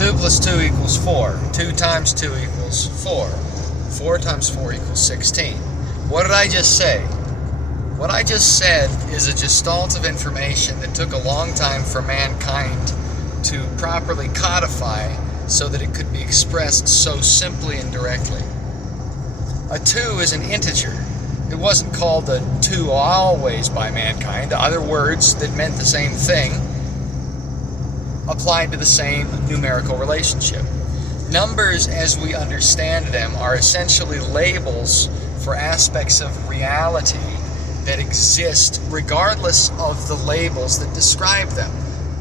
2 plus 2 equals 4. 2 times 2 equals 4. 4 times 4 equals 16. What did I just say? What I just said is a gestalt of information that took a long time for mankind to properly codify so that it could be expressed so simply and directly. A 2 is an integer. It wasn't called a 2 always by mankind. Other words that meant the same thing applied to the same numerical relationship. Numbers, as we understand them, are essentially labels for aspects of reality that exist regardless of the labels that describe them.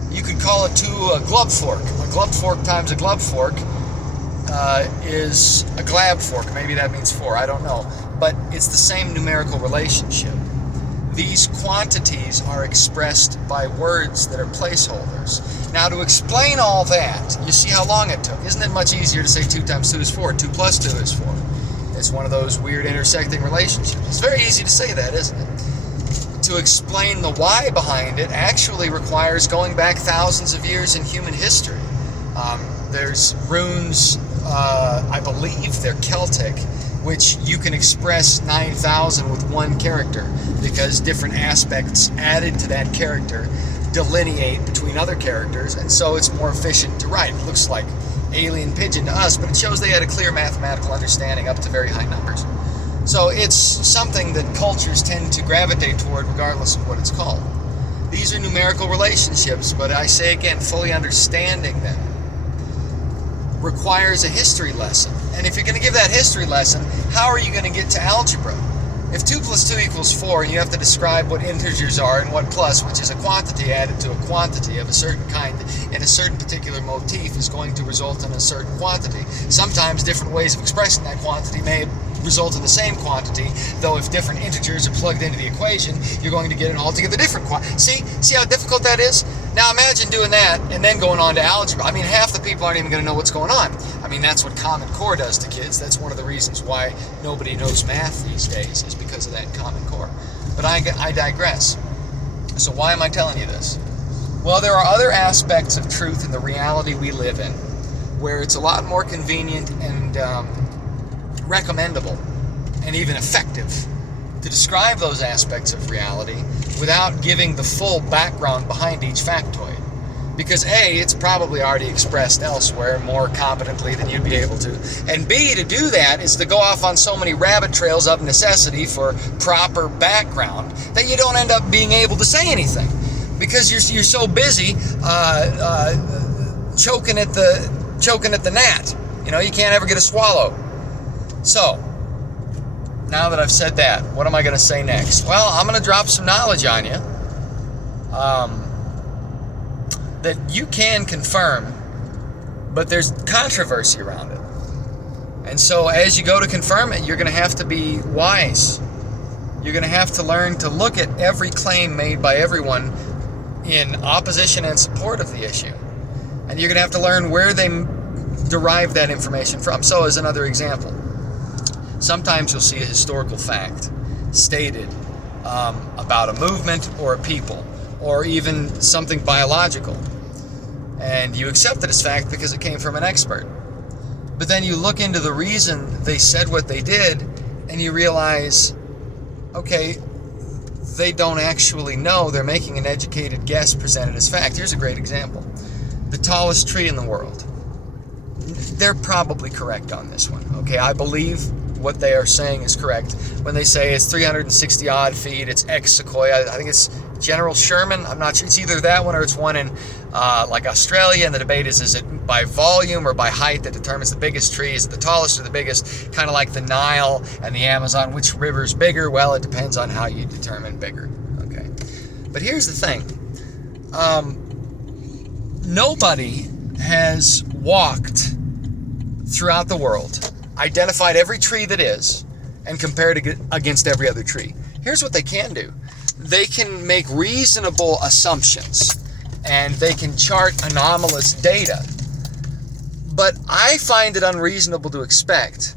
You could call a 2 a glove fork. A glove fork times a glove fork is a glab fork. Maybe that means 4, I don't know. But it's the same numerical relationship. These quantities are expressed by words that are placeholders. Now, to explain all that, you see how long it took. Isn't it much easier to say 2 times 2 is 4, 2 plus 2 is 4? It's one of those weird intersecting relationships. It's very easy to say that, isn't it? To explain the why behind it actually requires going back thousands of years in human history. There's runes, I believe they're Celtic, which you can express 9,000 with one character because different aspects added to that character delineate between other characters, and so it's more efficient to write. It looks like alien pigeon to us, but it shows they had a clear mathematical understanding up to very high numbers. So it's something that cultures tend to gravitate toward regardless of what it's called. These are numerical relationships, but I say again, fully understanding them requires a history lesson. And if you're going to give that history lesson, how are you going to get to algebra? If 2 plus 2 equals 4 and you have to describe what integers are and what plus, which is a quantity added to a quantity of a certain kind in a certain particular motif, is going to result in a certain quantity. Sometimes different ways of expressing that quantity may result in the same quantity, though if different integers are plugged into the equation, you're going to get an altogether different quantity. See how difficult that is? Now imagine doing that and then going on to algebra. I mean, half the people aren't even going to know what's going on. I mean, that's what Common Core does to kids. That's one of the reasons why nobody knows math these days, is because of that Common Core. But I digress. So why am I telling you this? Well, there are other aspects of truth in the reality we live in where it's a lot more convenient and recommendable and even effective to describe those aspects of reality without giving the full background behind each factoid. Because A, it's probably already expressed elsewhere more competently than you'd be able to. And B, to do that is to go off on so many rabbit trails of necessity for proper background that you don't end up being able to say anything. Because you're so busy choking at the gnat. You know, you can't ever get a swallow. So, now that I've said that, what am I going to say next? Well, I'm going to drop some knowledge on you that you can confirm, but there's controversy around it. And so as you go to confirm it, you're going to have to be wise. You're going to have to learn to look at every claim made by everyone in opposition and support of the issue. And you're going to have to learn where they derive that information from. So as another example, sometimes you'll see a historical fact stated about a movement or a people, or even something biological. And you accept it as fact because it came from an expert. But then you look into the reason they said what they did, and you realize, okay, they don't actually know. They're making an educated guess presented as fact. Here's a great example. The tallest tree in the world. They're probably correct on this one. Okay, I believe what they are saying is correct. When they say it's 360 odd feet, it's X sequoia. I think it's General Sherman. I'm not sure. It's either that one or it's one in like Australia. And the debate is it by volume or by height that determines the biggest tree? Is it the tallest or the biggest? Kind of like the Nile and the Amazon. Which river's bigger? Well, it depends on how you determine bigger. Okay. But here's the thing. Nobody has walked throughout the world, identified every tree that is, and compared it against every other tree. Here's what they can do. They can make reasonable assumptions, and they can chart anomalous data. But I find it unreasonable to expect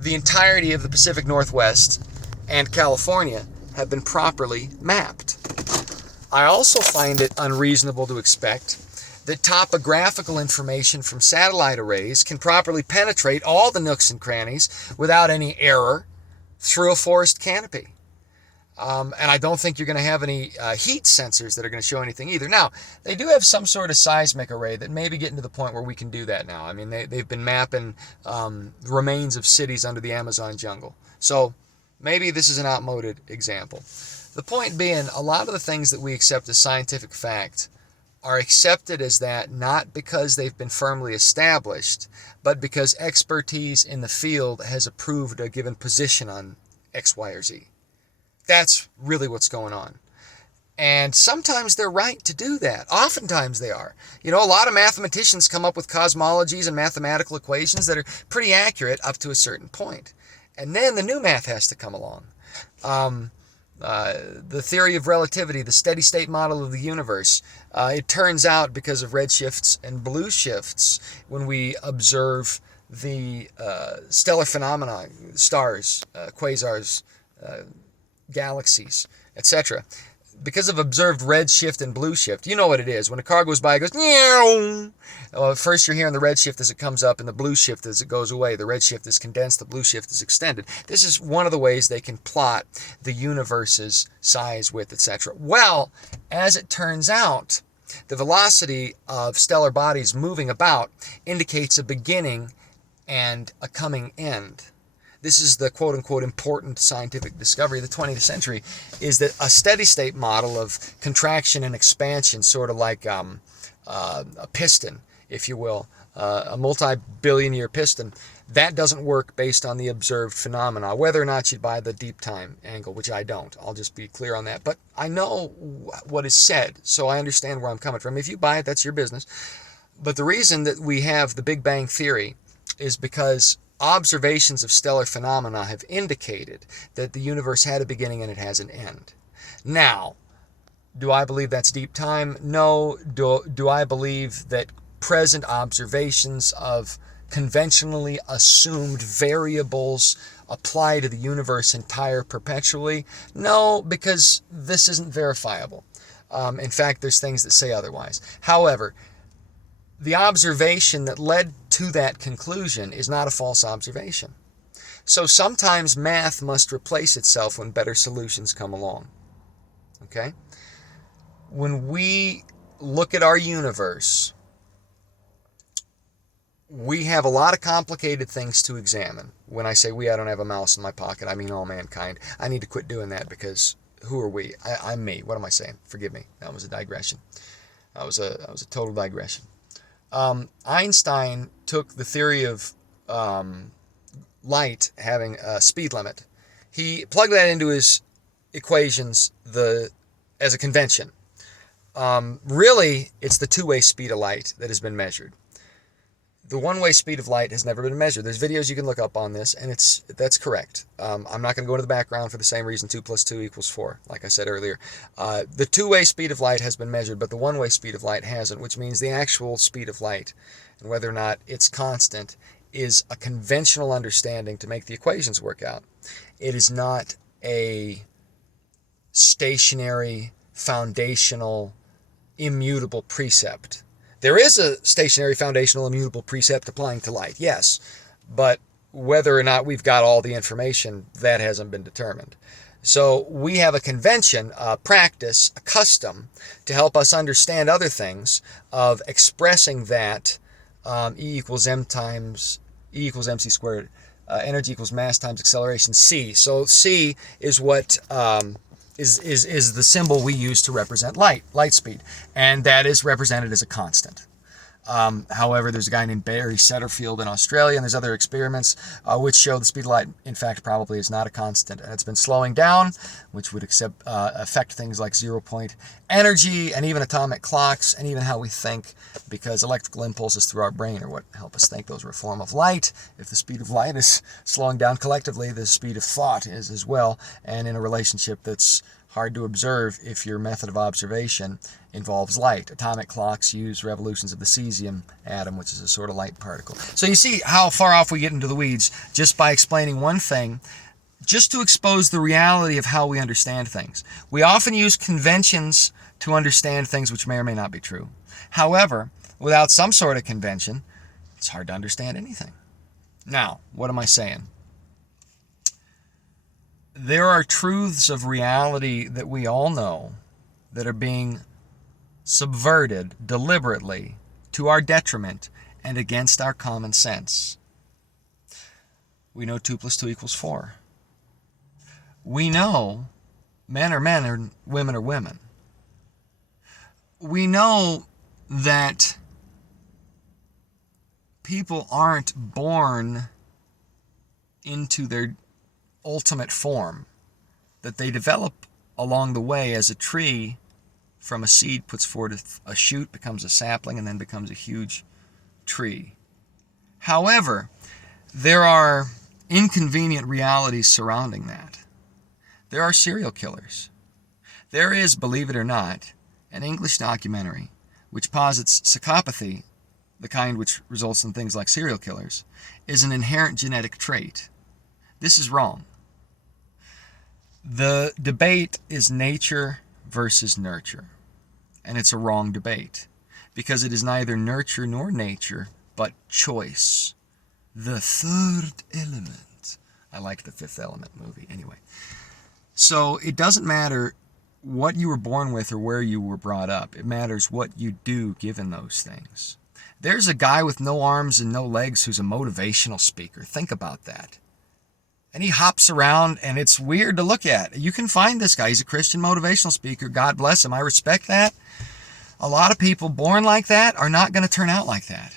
the entirety of the Pacific Northwest and California have been properly mapped. I also find it unreasonable to expect that topographical information from satellite arrays can properly penetrate all the nooks and crannies without any error through a forest canopy. And I don't think you're going to have any heat sensors that are going to show anything either. Now, they do have some sort of seismic array that may be getting to the point where we can do that now. I mean, they've been mapping remains of cities under the Amazon jungle. So maybe this is an outmoded example. The point being, a lot of the things that we accept as scientific fact are accepted as that not because they've been firmly established, but because expertise in the field has approved a given position on X, Y, or Z. That's really what's going on. And sometimes they're right to do that. Oftentimes they are. You know, a lot of mathematicians come up with cosmologies and mathematical equations that are pretty accurate up to a certain point. And then the new math has to come along. The theory of relativity, the steady state model of the universe, it turns out because of red shifts and blue shifts, when we observe the stellar phenomena, stars, quasars, galaxies, etc. Because of observed red shift and blue shift, you know what it is. When a car goes by, it goes, meow. First you're hearing the red shift as it comes up and the blue shift as it goes away. The red shift is condensed, the blue shift is extended. This is one of the ways they can plot the universe's size, width, etc. Well, as it turns out, the velocity of stellar bodies moving about indicates a beginning and a coming end. This is the quote-unquote important scientific discovery of the 20th century, is that a steady-state model of contraction and expansion, sort of like a piston, if you will, a multi-billion-year piston, that doesn't work based on the observed phenomena, whether or not you buy the deep time angle, which I don't. I'll just be clear on that. But I know what is said, so I understand where I'm coming from. If you buy it, that's your business. But the reason that we have the Big Bang Theory is because observations of stellar phenomena have indicated that the universe had a beginning and it has an end. Now, do I believe that's deep time? No. Do I believe that present observations of conventionally assumed variables apply to the universe entire perpetually? No, because this isn't verifiable. In fact, there's things that say otherwise. However, the observation that led to that conclusion is not a false observation. So sometimes math must replace itself when better solutions come along. Okay? When we look at our universe, we have a lot of complicated things to examine. When I say we, I don't have a mouse in my pocket. I mean all mankind. I need to quit doing that because who are we? I'm me. What am I saying? Forgive me. That was a digression. That was a total digression. Einstein took the theory of light having a speed limit. He plugged that into his equations as a convention. Really, it's the two-way speed of light that has been measured. The one-way speed of light has never been measured. There's videos you can look up on this, and that's correct. I'm not going to go into the background for the same reason 2 + 2 = 4, like I said earlier. The two-way speed of light has been measured, but the one-way speed of light hasn't, which means the actual speed of light, and whether or not it's constant, is a conventional understanding to make the equations work out. It is not a stationary, foundational, immutable precept. There is a stationary, foundational, immutable precept applying to light, yes, but whether or not we've got all the information, that hasn't been determined. So we have a convention, a practice, a custom to help us understand other things of expressing that E = mc squared, energy equals mass times acceleration, c. So c is what is the symbol we use to represent light speed, and that is represented as a constant. However, there's a guy named Barry Setterfield in Australia, and there's other experiments which show the speed of light, in fact, probably is not a constant, and it's been slowing down, which would affect things like zero-point energy, and even atomic clocks, and even how we think, because electrical impulses through our brain are what help us think. Those are a form of light. If the speed of light is slowing down collectively, the speed of thought is as well, and in a relationship that's hard to observe if your method of observation involves light. Atomic clocks use revolutions of the cesium atom, which is a sort of light particle. So you see how far off we get into the weeds just by explaining one thing, just to expose the reality of how we understand things. We often use conventions to understand things which may or may not be true. However, without some sort of convention, it's hard to understand anything. Now, what am I saying? There are truths of reality that we all know that are being subverted deliberately to our detriment and against our common sense. We know 2 + 2 = 4. We know men are men and women are women. We know that people aren't born into their ultimate form, that they develop along the way as a tree from a seed puts forth a shoot, becomes a sapling, and then becomes a huge tree. However, there are inconvenient realities surrounding that. There are serial killers. There is, believe it or not, an English documentary which posits psychopathy, the kind which results in things like serial killers, is an inherent genetic trait. This is wrong. The debate is nature versus nurture. And it's a wrong debate, because it is neither nurture nor nature, but choice. The third element. I like the Fifth Element movie. Anyway. So it doesn't matter what you were born with or where you were brought up. It matters what you do given those things. There's a guy with no arms and no legs who's a motivational speaker. Think about that. And he hops around, and it's weird to look at. You can find this guy. He's a Christian motivational speaker. God bless him. I respect that. A lot of people born like that are not going to turn out like that.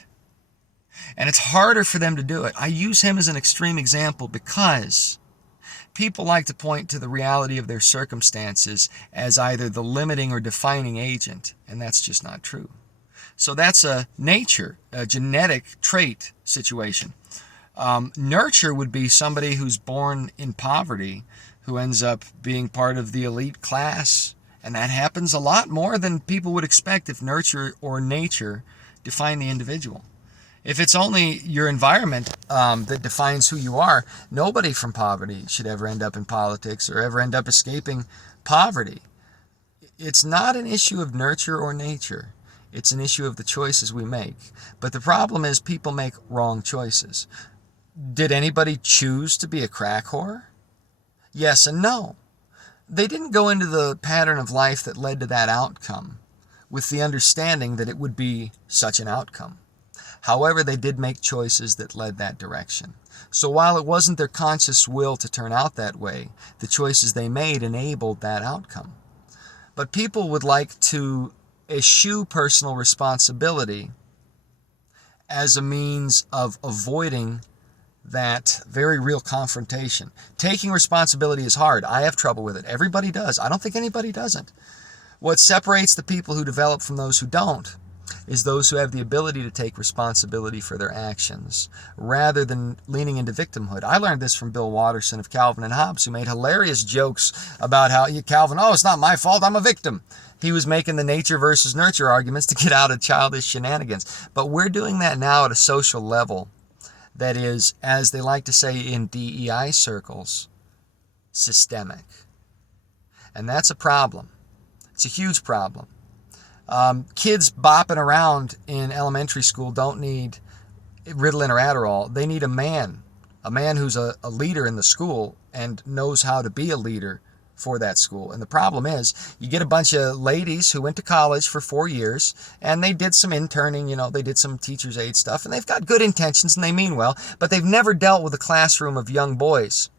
And it's harder for them to do it. I use him as an extreme example because people like to point to the reality of their circumstances as either the limiting or defining agent, and that's just not true. So that's a nature, a genetic trait situation. Nurture would be somebody who's born in poverty, who ends up being part of the elite class. And that happens a lot more than people would expect if nurture or nature define the individual. If it's only your environment that defines who you are, nobody from poverty should ever end up in politics or ever end up escaping poverty. It's not an issue of nurture or nature. It's an issue of the choices we make. But the problem is people make wrong choices. Did anybody choose to be a crack whore? Yes and no. They didn't go into the pattern of life that led to that outcome with the understanding that it would be such an outcome. However, they did make choices that led that direction. So while it wasn't their conscious will to turn out that way, the choices they made enabled that outcome. But people would like to eschew personal responsibility as a means of avoiding that very real confrontation. Taking responsibility is hard. I have trouble with it. Everybody does. I don't think anybody doesn't. What separates the people who develop from those who don't is those who have the ability to take responsibility for their actions rather than leaning into victimhood. I learned this from Bill Watterson of Calvin and Hobbes, who made hilarious jokes about how Calvin, it's not my fault, I'm a victim. He was making the nature versus nurture arguments to get out of childish shenanigans. But we're doing that now at a social level that is, as they like to say in DEI circles, systemic. And that's a problem. It's a huge problem. Kids bopping around in elementary school don't need Ritalin or Adderall. They need a man who's a leader in the school and knows how to be a leader for that school. And the problem is, you get a bunch of ladies who went to college for 4 years, and they did some interning, they did some teacher's aide stuff, and they've got good intentions and they mean well, but they've never dealt with a classroom of young boys.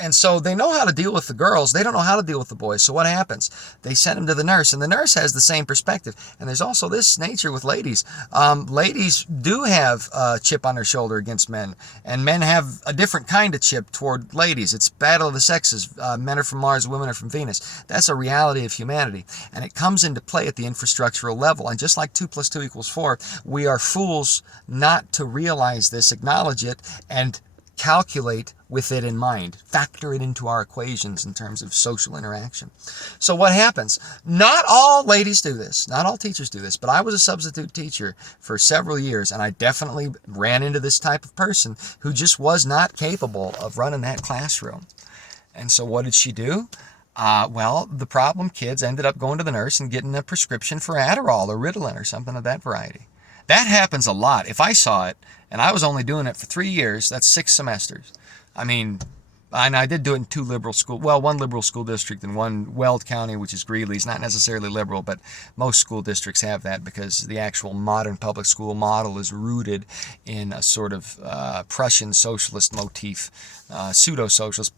And so they know how to deal with the girls. They don't know how to deal with the boys. So what happens? They send them to the nurse, and the nurse has the same perspective. And there's also this nature with ladies. Ladies do have a chip on their shoulder against men, and men have a different kind of chip toward ladies. It's battle of the sexes. Men are from Mars, women are from Venus. That's a reality of humanity, and it comes into play at the infrastructural level. And just like 2 + 2 = 4, we are fools not to realize this, acknowledge it, and calculate with it in mind, factor it into our equations in terms of social interaction. So what happens? Not all ladies do this, not all teachers do this, but I was a substitute teacher for several years, and I definitely ran into this type of person who just was not capable of running that classroom. And so what did she do? The problem kids ended up going to the nurse and getting a prescription for Adderall or Ritalin or something of that variety. That happens a lot. If I saw it, and I was only doing it for 3 years, that's 6 semesters. I mean, and I did do it in 2 liberal school, well, 1 liberal school district and 1 Weld County, which is Greeley. It's not necessarily liberal, but most school districts have that because the actual modern public school model is rooted in a sort of Prussian socialist motif, pseudo-socialist.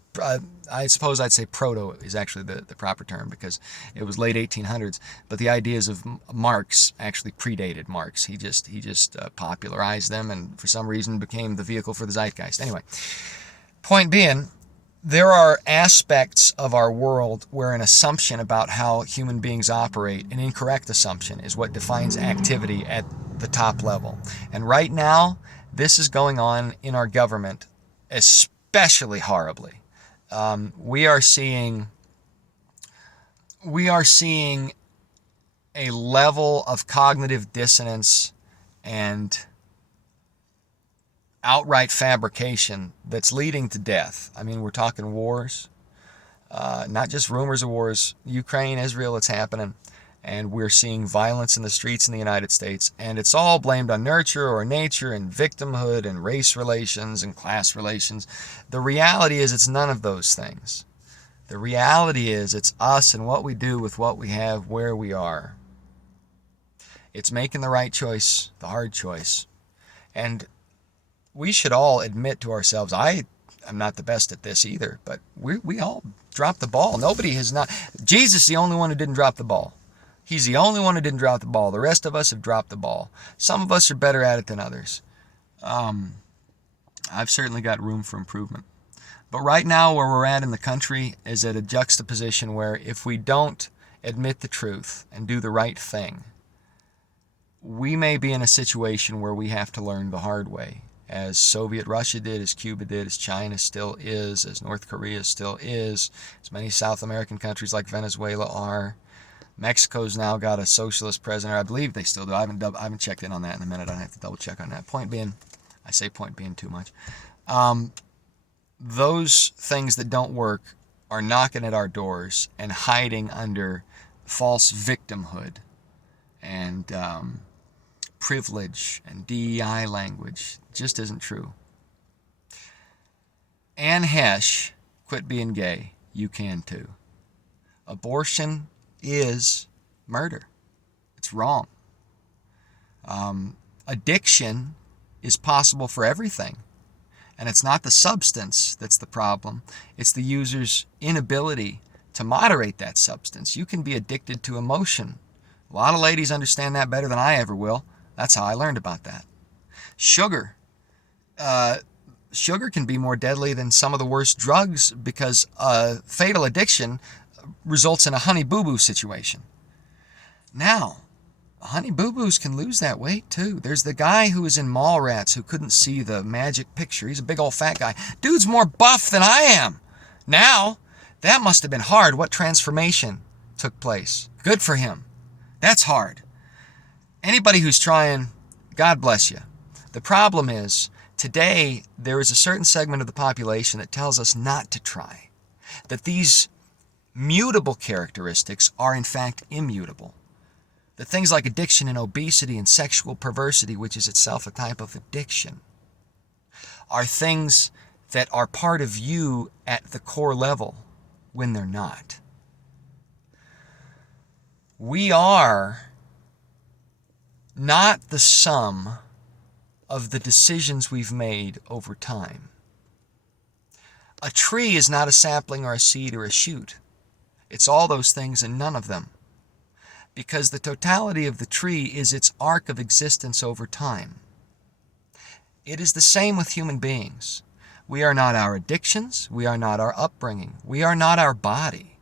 I suppose I'd say proto is actually the proper term because it was late 1800s. But the ideas of Marx actually predated Marx. He just popularized them and for some reason became the vehicle for the zeitgeist. Anyway, point being, there are aspects of our world where an assumption about how human beings operate, an incorrect assumption, is what defines activity at the top level. And right now, this is going on in our government, especially horribly. We are seeing a level of cognitive dissonance and outright fabrication that's leading to death. I mean, we're talking wars, not just rumors of wars. Ukraine, Israel, it's happening. And we're seeing violence in the streets in the United States. And it's all blamed on nurture or nature and victimhood and race relations and class relations. The reality is it's none of those things. The reality is it's us and what we do with what we have where we are. It's making the right choice, the hard choice. And we should all admit to ourselves, I am not the best at this either, but we all dropped the ball. Nobody has not. Jesus is the only one who didn't drop the ball. He's the only one who didn't drop the ball. The rest of us have dropped the ball. Some of us are better at it than others. I've certainly got room for improvement. But right now where we're at in the country is at a juxtaposition where if we don't admit the truth and do the right thing, we may be in a situation where we have to learn the hard way. As Soviet Russia did, as Cuba did, as China still is, as North Korea still is, as many South American countries like Venezuela are. Mexico's now got a socialist president. I believe they still do. I haven't checked in on that in a minute. I have to double check on that. Point being, I say point being too much. Those things that don't work are knocking at our doors and hiding under false victimhood and privilege and DEI language. It just isn't true. Anne Hesh, quit being gay. You can too. Abortion is murder. It's wrong. Addiction is possible for everything. And it's not the substance that's the problem. It's the user's inability to moderate that substance. You can be addicted to emotion. A lot of ladies understand that better than I ever will. That's how I learned about that. Sugar. Sugar can be more deadly than some of the worst drugs because fatal addiction results in a honey boo-boo situation. Now, honey boo-boos can lose that weight too. There's the guy who was in Mallrats who couldn't see the magic picture. He's a big old fat guy. Dude's more buff than I am. Now, that must have been hard. What transformation took place? Good for him. That's hard. Anybody who's trying, God bless you. The problem is, today, there is a certain segment of the population that tells us not to try. That these mutable characteristics are in fact immutable. That things like addiction and obesity and sexual perversity, which is itself a type of addiction, are things that are part of you at the core level when they're not. We are not the sum of the decisions we've made over time. A tree is not a sapling or a seed or a shoot. It's all those things and none of them. Because the totality of the tree is its arc of existence over time. It is the same with human beings. We are not our addictions. We are not our upbringing. We are not our body.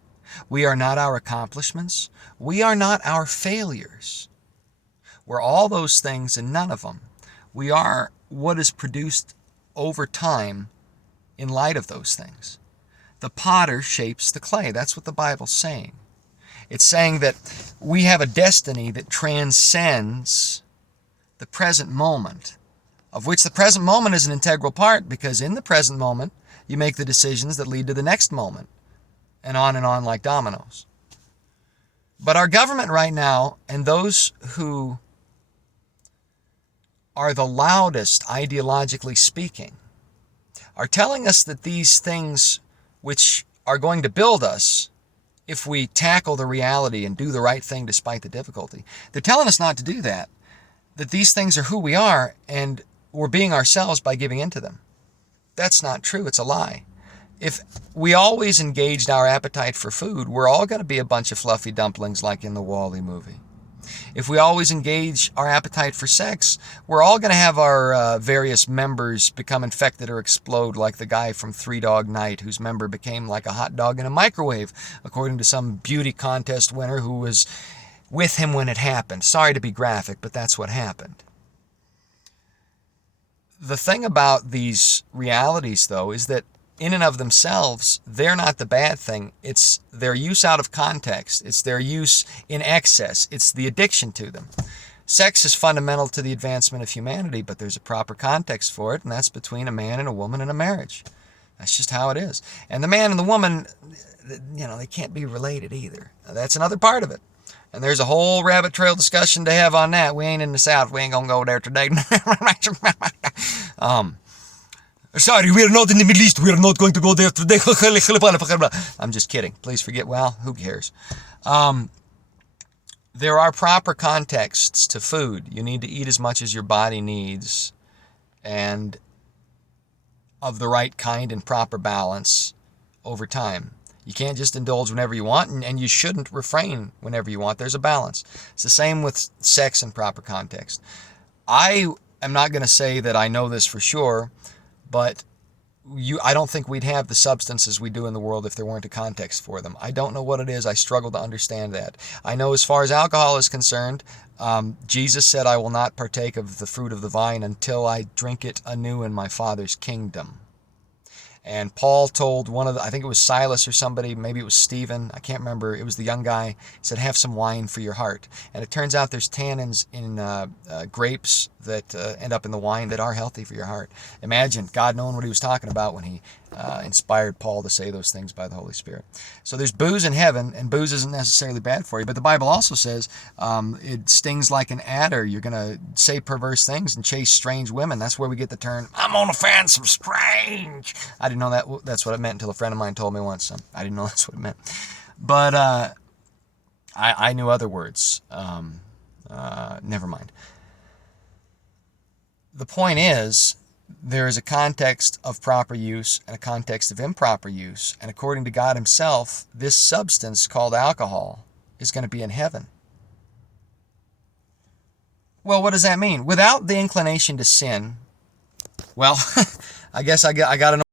We are not our accomplishments. We are not our failures. We're all those things and none of them. We are what is produced over time in light of those things. The potter shapes the clay. That's what the Bible's saying. It's saying that we have a destiny that transcends the present moment, of which the present moment is an integral part, because in the present moment, you make the decisions that lead to the next moment, and on like dominoes. But our government right now, and those who are the loudest, ideologically speaking, are telling us that these things which are going to build us, if we tackle the reality and do the right thing despite the difficulty, they're telling us not to do that. That these things are who we are, and we're being ourselves by giving into them. That's not true. It's a lie. If we always engaged our appetite for food, we're all going to be a bunch of fluffy dumplings like in the WALL-E movie. If we always engage our appetite for sex, we're all going to have our various members become infected or explode like the guy from Three Dog Night, whose member became like a hot dog in a microwave, according to some beauty contest winner who was with him when it happened. Sorry to be graphic, but that's what happened. The thing about these realities, though, is that in and of themselves, they're not the bad thing. It's their use out of context. It's their use in excess. It's the addiction to them. Sex is fundamental to the advancement of humanity, but there's a proper context for it, and that's between a man and a woman in a marriage. That's just how it is. And the man and the woman, they can't be related either. That's another part of it. And there's a whole rabbit trail discussion to have on that. We ain't in the South. We ain't going to go there today. Sorry, we're not in the Middle East. We're not going to go there today. I'm just kidding. Please forget. Well, who cares? There are proper contexts to food. You need to eat as much as your body needs, and of the right kind and proper balance over time. You can't just indulge whenever you want, and you shouldn't refrain whenever you want. There's a balance. It's the same with sex in proper context. I am not going to say that I know this for sure, but I don't think we'd have the substances we do in the world if there weren't a context for them. I don't know what it is. I struggle to understand that. I know as far as alcohol is concerned, Jesus said, I will not partake of the fruit of the vine until I drink it anew in my Father's kingdom. And Paul told I think it was Silas or somebody, maybe it was Stephen, I can't remember, it was the young guy, he said, have some wine for your heart. And it turns out there's tannins in grapes that end up in the wine that are healthy for your heart. Imagine God knowing what he was talking about when he inspired Paul to say those things by the Holy Spirit. So there's booze in heaven, and booze isn't necessarily bad for you, but the Bible also says it stings like an adder. You're going to say perverse things and chase strange women. That's where we get the term, I'm on a fan some strange. I didn't know that's what it meant until a friend of mine told me once. So I didn't know that's what it meant. But I knew other words. Never mind. The point is, there is a context of proper use and a context of improper use. And according to God himself, this substance called alcohol is going to be in heaven. Well, what does that mean? Without the inclination to sin, well, I guess I got to know.